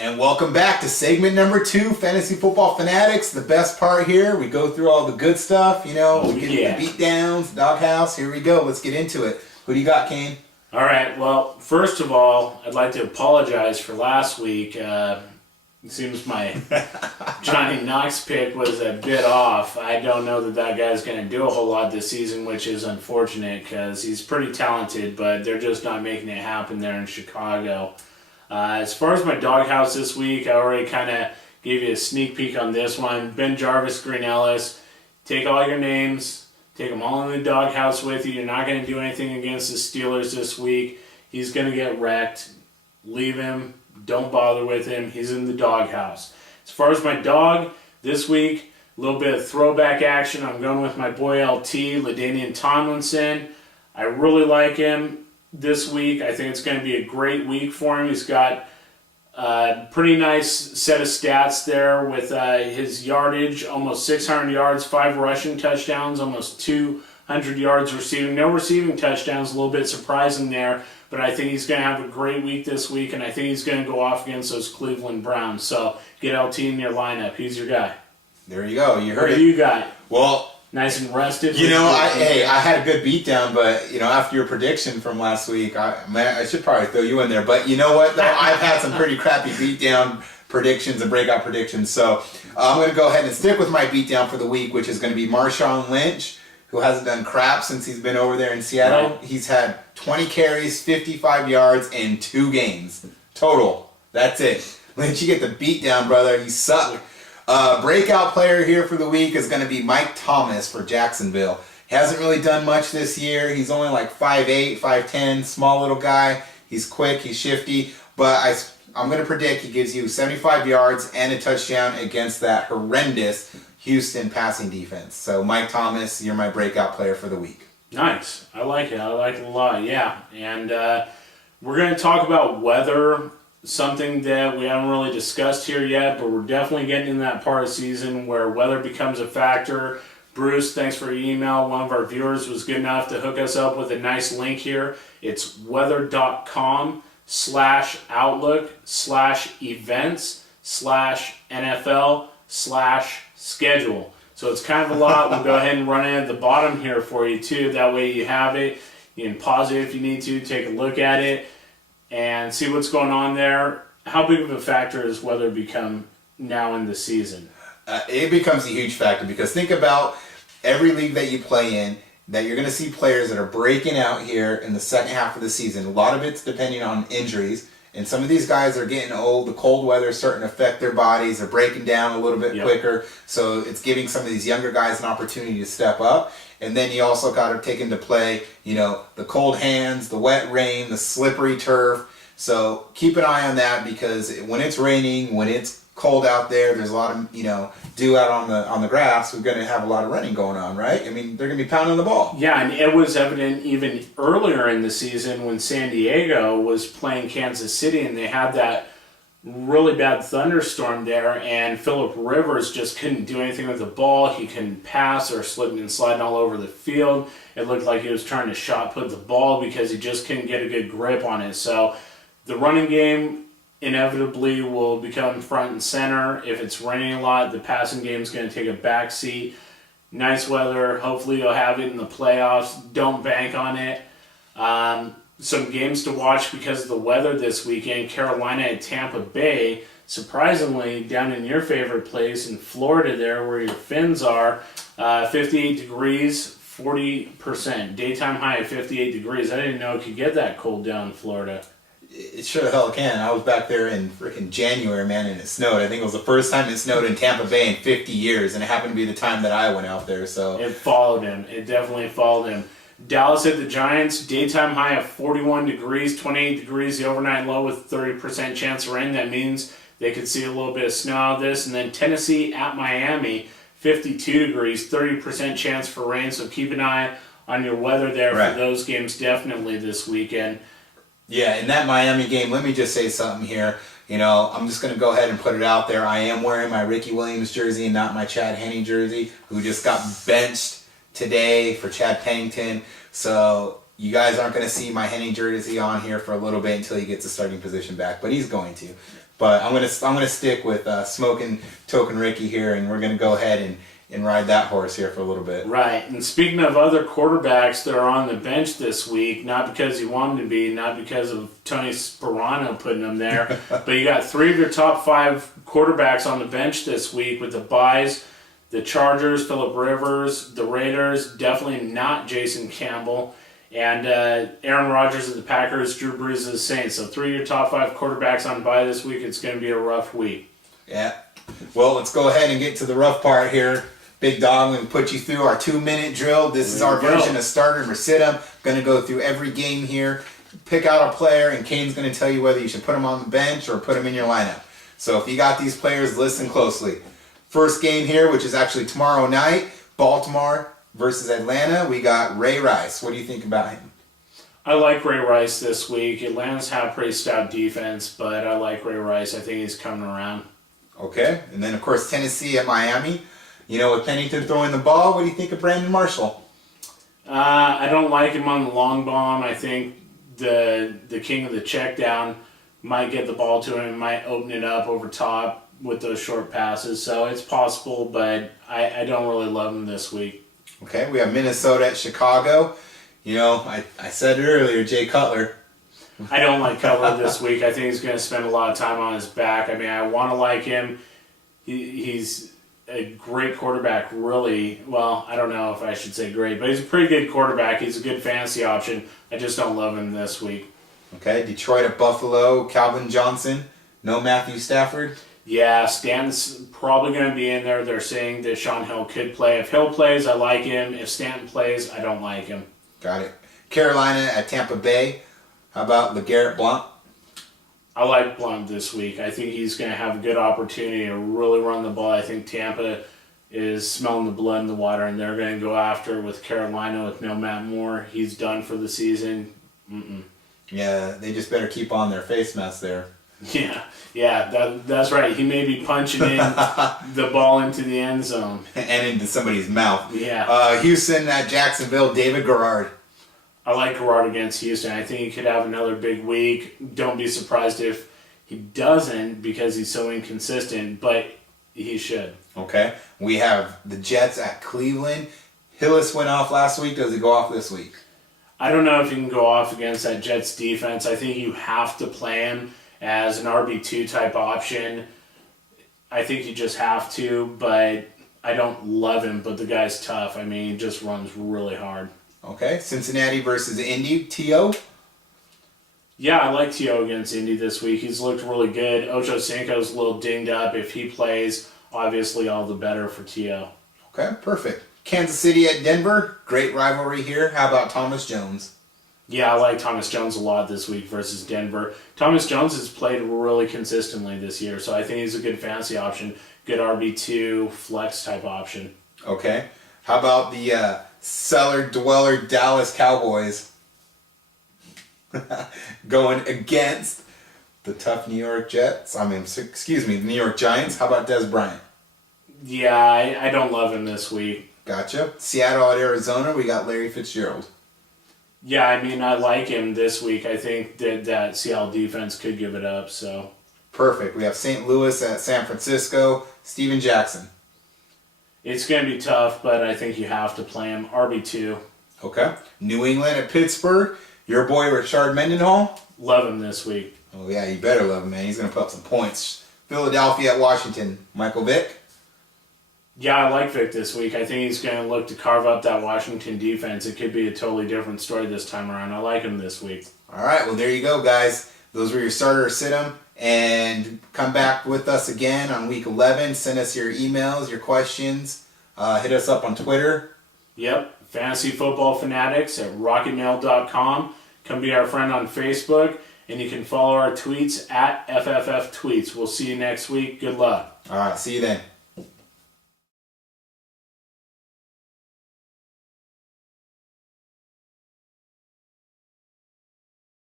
And welcome back to segment number 2, Fantasy Football Fanatics. The best part here, we go through all the good stuff, we get into the beatdowns, doghouse. Here we go. Let's get into it. Who do you got, Caine? All right. Well, first of all, I'd like to apologize for last week. It seems my Johnny Knox pick was a bit off. I don't know that guy's going to do a whole lot this season, which is unfortunate because he's pretty talented, but they're just not making it happen there in Chicago. As far as my doghouse this week, I already kind of gave you a sneak peek on this one. Ben Jarvis, Green Ellis, take all your names, take them all in the doghouse with you. You're not going to do anything against the Steelers this week. He's going to get wrecked. Leave him. Don't bother with him. He's in the doghouse. As far as my dog, this week, a little bit of throwback action. I'm going with my boy LT, LaDainian Tomlinson. I really like him this week. I think it's going to be a great week for him. He's got a pretty nice set of stats there with his yardage, almost 600 yards, 5 rushing touchdowns, almost 200 yards receiving. No receiving touchdowns, a little bit surprising there, but I think he's going to have a great week this week, and I think he's going to go off against those Cleveland Browns. So get LT in your lineup. He's your guy. There you go. You heard it. What do you got? Well, nice and rested. I had a good beatdown, but after your prediction from last week, I should probably throw you in there. But you know what? Though I've had some pretty crappy beatdown predictions and breakout predictions, so I'm going to go ahead and stick with my beatdown for the week, which is going to be Marshawn Lynch, who hasn't done crap since he's been over there in Seattle. Right. He's had 20 carries, 55 yards in 2 games total. That's it. Lynch, you get the beatdown, brother. You suck. Breakout player here for the week is going to be Mike Thomas for Jacksonville. He hasn't really done much this year. He's only like 5'8", 5'10", small little guy. He's quick, he's shifty, but I'm going to predict he gives you 75 yards and a touchdown against that horrendous Houston passing defense. So Mike Thomas, you're my breakout player for the week. Nice. I like it. I like it a lot, yeah. And we're going to talk about weather, something that we haven't really discussed here yet, but we're definitely getting in that part of the season where weather becomes a factor. Bruce, thanks for your email. One of our viewers was good enough to hook us up with a nice link here. It's weather.com/outlook/events/NFL/schedule. So it's kind of a lot. We'll go ahead and run it at the bottom here for you too. That way you have it. You can pause it if you need to, take a look at it, and see what's going on there. How big of a factor does weather become now in the season? It becomes a huge factor because think about every league that you play in, that you're going to see players that are breaking out here in the second half of the season. A lot of it's depending on injuries, and some of these guys are getting old. The cold weather is starting to affect their bodies. They're breaking down a little bit quicker, so it's giving some of these younger guys an opportunity to step up. And then you also got to take into play, the cold hands, the wet rain, the slippery turf. So keep an eye on that because when it's raining, when it's cold out there, there's a lot of, dew out on the grass. We're going to have a lot of running going on, right? I mean, they're going to be pounding the ball. Yeah, and it was evident even earlier in the season when San Diego was playing Kansas City and they had that really bad thunderstorm there, and Phillip Rivers just couldn't do anything with the ball. He couldn't pass or slipping and sliding all over the field. It looked like he was trying to shot put the ball because he just couldn't get a good grip on it. So the running game inevitably will become front and center. If it's raining a lot, the passing game is going to take a back seat. Nice weather. Hopefully you'll have it in the playoffs. Don't bank on it. Some games to watch because of the weather this weekend. Carolina at Tampa Bay. Surprisingly, down in your favorite place in Florida there where your Fins are, 58 degrees, 40%. Daytime high of 58 degrees. I didn't know it could get that cold down in Florida. It sure the hell can. I was back there in freaking January, man, and it snowed. I think it was the first time it snowed in Tampa Bay in 50 years, and it happened to be the time that I went out there. So it followed him. It definitely followed him. Dallas at the Giants, daytime high of 41 degrees, 28 degrees, the overnight low with 30% chance of rain. That means they could see a little bit of snow out of this. And then Tennessee at Miami, 52 degrees, 30% chance for rain. So keep an eye on your weather there for those games definitely this weekend. Yeah, in that Miami game, let me just say something here. I'm just going to go ahead and put it out there. I am wearing my Ricky Williams jersey and not my Chad Henne jersey, who just got benched today for Chad Pennington. So you guys aren't going to see my Henne jersey on here for a little bit until he gets the starting position back, but he's going to. But I'm gonna stick with Smoking Token Ricky here, and we're gonna go ahead and ride that horse here for a little bit. Right. And speaking of other quarterbacks that are on the bench this week, not because you want them to be, not because of Tony Sperano putting them there, but you got 3 of your top 5 quarterbacks on the bench this week with the buys. The Chargers, Phillip Rivers, the Raiders, definitely not Jason Campbell, and Aaron Rodgers of the Packers, Drew Brees of the Saints. So 3 of your top 5 quarterbacks on bye this week. It's going to be a rough week. Yeah. Well, let's go ahead and get to the rough part here. Big Dog, I'm going to put you through our 2-minute drill. This is our version of starter and recitum. Going to go through every game here, pick out a player, and Caine's going to tell you whether you should put him on the bench or put him in your lineup. So if you got these players, listen closely. First game here, which is actually tomorrow night, Baltimore versus Atlanta. We got Ray Rice. What do you think about him? I like Ray Rice this week. Atlanta's had a pretty stout defense, but I like Ray Rice. I think he's coming around. Okay. And then, of course, Tennessee at Miami. You know, with Pennington throwing the ball, what do you think of Brandon Marshall? I don't like him on the long bomb. I think the king of the check down might get the ball to him, might open it up over top with those short passes. So it's possible, but I don't really love him this week. Okay, we have Minnesota at Chicago. You know, I said it earlier, Jay Cutler. I don't like Cutler this week. I think he's going to spend a lot of time on his back. I mean, I want to like him. He's a great quarterback, really. Well, I don't know if I should say great, but he's a pretty good quarterback. He's a good fantasy option. I just don't love him this week. Okay, Detroit at Buffalo, Calvin Johnson. No Matthew Stafford. Yeah, Stanton's probably going to be in there. They're saying that Sean Hill could play. If Hill plays, I like him. If Stanton plays, I don't like him. Got it. Carolina at Tampa Bay. How about LeGarrette Blount? I like Blount this week. I think he's going to have a good opportunity to really run the ball. I think Tampa is smelling the blood in the water, and they're going to go after it with Carolina with no Matt Moore. He's done for the season. Yeah, they just better keep on their face mask there. Yeah, that's right. He may be punching in the ball into the end zone. And into somebody's mouth. Yeah. Houston at Jacksonville, David Garrard. I like Garrard against Houston. I think he could have another big week. Don't be surprised if he doesn't because he's so inconsistent, but he should. Okay. We have the Jets at Cleveland. Hillis went off last week. Does he go off this week? I don't know if he can go off against that Jets defense. I think you have to play him as an RB2 type option. I think you just have to, but I don't love him, but the guy's tough. I mean, he just runs really hard. Okay, Cincinnati versus Indy, T.O.? Yeah, I like T.O. against Indy this week. He's looked really good. Ocho Cinco's a little dinged up. If he plays, obviously all the better for T.O. Okay, perfect. Kansas City at Denver, great rivalry here. How about Thomas Jones? Yeah, I like Thomas Jones a lot this week versus Denver. Thomas Jones has played really consistently this year, so I think he's a good fantasy option. Good RB2 flex type option. Okay. How about the cellar dweller Dallas Cowboys going against the tough New York Jets? The New York Giants. How about Des Bryant? Yeah, I don't love him this week. Gotcha. Seattle at Arizona, we got Larry Fitzgerald. Yeah, I mean, I like him this week. I think that Seattle defense could give it up, so. Perfect. We have St. Louis at San Francisco, Steven Jackson. It's going to be tough, but I think you have to play him. RB2. Okay. New England at Pittsburgh, your boy Richard Mendenhall. Love him this week. Oh, yeah, you better love him, man. He's going to put up some points. Philadelphia at Washington, Michael Vick. Yeah, I like Vic this week. I think he's going to look to carve up that Washington defense. It could be a totally different story this time around. I like him this week. All right, well, there you go, guys. Those were your starter or sit-em. And come back with us again on week 11. Send us your emails, your questions. Hit us up on Twitter. Yep, Fantasy Football Fanatics at rocketmail.com. Come be our friend on Facebook. And you can follow our tweets at FFF Tweets. We'll see you next week. Good luck. All right, see you then.